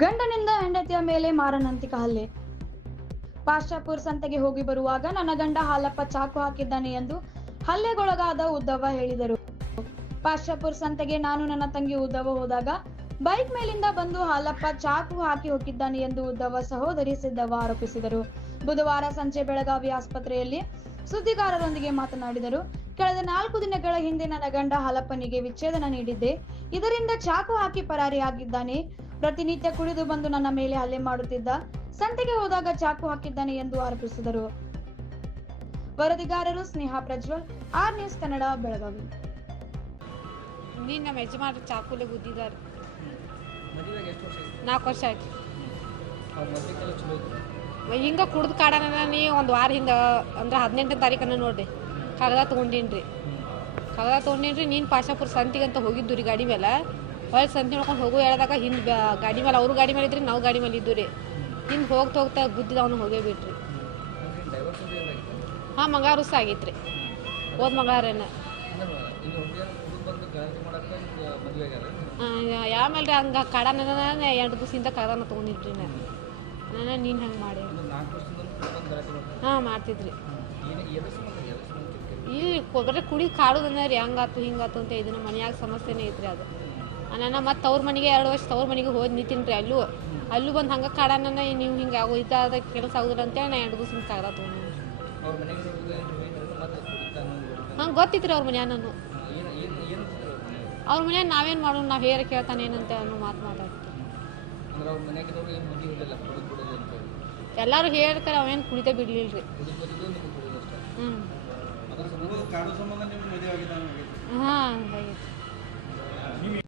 ಗಂಡನಿಂದ ಹೆಂಡತಿಯ ಮೇಲೆ ಮಾರನಂತಿಕ ಹಲ್ಲೆ. ಪಾಶ್ಚಾಪುರ್ ಸಂತೆಗೆ ಹೋಗಿ ಬರುವಾಗ ನನ್ನ ಗಂಡ ಹಾಲಪ್ಪ ಚಾಕು ಹಾಕಿದ್ದಾನೆ ಎಂದು ಹಲ್ಲೆಗೊಳಗಾದ ಉದ್ದವ ಹೇಳಿದರು. ಪಾಶ್ಚಾಪುರ್ ಸಂತೆಗೆ ನಾನು ನನ್ನ ತಂಗಿ ಉದ್ದವ ಹೋದಾಗ ಬೈಕ್ ಮೇಲಿಂದ ಬಂದು ಹಾಲಪ್ಪ ಚಾಕು ಹಾಕಿ ಹೋಗಿದ್ದಾನೆ ಎಂದು ಉದ್ದವ ಸಹೋದರಿ ಸಿದ್ದವ್ವ ಆರೋಪಿಸಿದರು. ಬುಧವಾರ ಸಂಜೆ ಬೆಳಗಾವಿ ಆಸ್ಪತ್ರೆಯಲ್ಲಿ ಸುದ್ದಿಗಾರರೊಂದಿಗೆ ಮಾತನಾಡಿದರು. ಕಳೆದ ನಾಲ್ಕು ದಿನಗಳ ಹಿಂದೆ ನನ್ನ ಗಂಡ ಹಾಲಪ್ಪನಿಗೆ ವಿಚ್ಛೇದನ ನೀಡಿದ್ದೆ. ಇದರಿಂದ ಚಾಕು ಹಾಕಿ ಪರಾರಿಯಾಗಿದ್ದಾನೆ. ಪ್ರತಿನಿತ್ಯ ಕುಡಿದು ಬಂದು ನನ್ನ ಮೇಲೆ ಹಲ್ಲೆ ಮಾಡುತ್ತಿದ್ದ ಸಂತೆಗೆ ಹೋದಾಗ ಚಾಕು ಹಾಕಿದ್ದಾನೆ ಎಂದು ಆರೋಪಿಸಿದರು. ವರದಿಗಾರರು ಸ್ನೇಹ ಪ್ರಜ್ವಲ್ ಆರ್ ನ್ಯೂಸ್ ಕನ್ನಡ ಬೆಳಗಾವಿ. ನೀನು ನಮ್ಮ ಯಜಮಾನ್ರು ಚಾಕುಲೆ ಗುದ್ದಿದ್ದಾರೆ ಮದುವೆಗೆ ಎಷ್ಟು ವರ್ಷ ಆಯ್ತು? ನಾಲ್ಕು ವರ್ಷ ಆಯ್ತು. ಹಿಂಗ ಕುಡ್ದು ಕಾಡನ ನೀ ಒಂದು ವಾರ ಹಿಂದೆ ಅಂದ್ರೆ ಹದಿನೆಂಟನೇ ತಾರೀಕನ್ನ ನೋಡ್ರಿ ಕಾಗದ ತಗೊಂಡಿನ್ರಿ. ರೀ ಕಾಗದ ತೊಗೊಂಡೀನಿ ರೀ ನೀನು ಪಾಶಾಪುರ ಸಂತಿಗೆ ಅಂತ ಹೋಗಿದ್ದು ರೀ ಗಾಡಿ ಮೇಲೆ ಹೊಳ್ಳಿ ಸಂತಿ ನೋಡ್ಕೊಂಡು ಹೋಗು ಹೇಳಿದಾಗ ಹಿಂದೆ ಗಾಡಿ ಮೇಲೆ ಅವ್ರ ಗಾಡಿ ಮೇಲೆ ಇದ್ರಿ ನಾವು ಗಾಡಿ ಮೇಲೆ ಇದ್ದು ರೀ. ಹಿಂದೆ ಹೋಗ್ತಾ ಹೋಗ್ತಾ ಗುದ್ದಿದ ಅವನು ಹೋಗೇ ಬಿಟ್ರಿ. ಹಾಂ, ಮಂಗಾರು ಸಹ ಆಗೈತೆ ರೀ. ಹೋದ ಮಂಗಾರೇನ. ಆಮೇಲೆ ರೀ ಹಂಗೆ ಕಾಡನ ಎರಡು ದಿವಸದಿಂದ ಕಡನ ತೊಗೊಂಡಿದ್ರಿ ನಾನು. ನಾನು ಹಂಗೆ ಮಾಡಿ. ಹಾಂ ಮಾಡ್ತಿದ್ರಿ ಇಲ್ಲಿ ಕೊಬ್ಬರಿ ಕುಡಿ ಕಾಡುದನ್ನ ರೀ, ಹಂಗಾತು ಹಿಂಗಾತು ಅಂತ ಇದನ್ನ ಮನ್ಯಾಗ ಸಮಸ್ಯೆನೇ ಐತ್ರಿ ಅದು. ನಾನು ಮತ್ತೆ ಅವ್ರ ಮನೆಗೆ ಎರಡು ವರ್ಷ ತವ್ರ ಮನೆಗೆ ಹೋಗಿ ನಿಂತೀನಿ ರೀ ಅಲ್ಲೂ. ಅಲ್ಲೂ ಬಂದು ಹಂಗೆ ಕಾಡನ ನೀವು ಹಿಂಗೆ ಆಗೋ ಇದಾದ ಕೆಲಸ ಆಗುದ್ರ ಅಂತೇಳಿ ನಾ ಎರಡು ದಿವಸ ಕಾಗದ ತೊಗೊಂಡು ಹಂಗೆ ಗೊತ್ತಿತ್ತು ಅವ್ರ ಮನ್ಯಾಗ ನಾನು ಅವ್ರ ಮನ್ಯಾಗ ನಾವೇನು ಮಾಡೋಣ ನಾವು ಹೇರ ಕೇಳ್ತಾನೆ ಏನಂತ ಅನ್ನೋ ಮಾತು ಮಾತಾಡ್ತೀವಿ ಎಲ್ಲರೂ ಹೇಳ್ತಾರೆ ಅವೇನು ಕುಡಿತ ಬಿಡ್ಲಿಲ್ಲ ರೀ ಹ್ಞೂ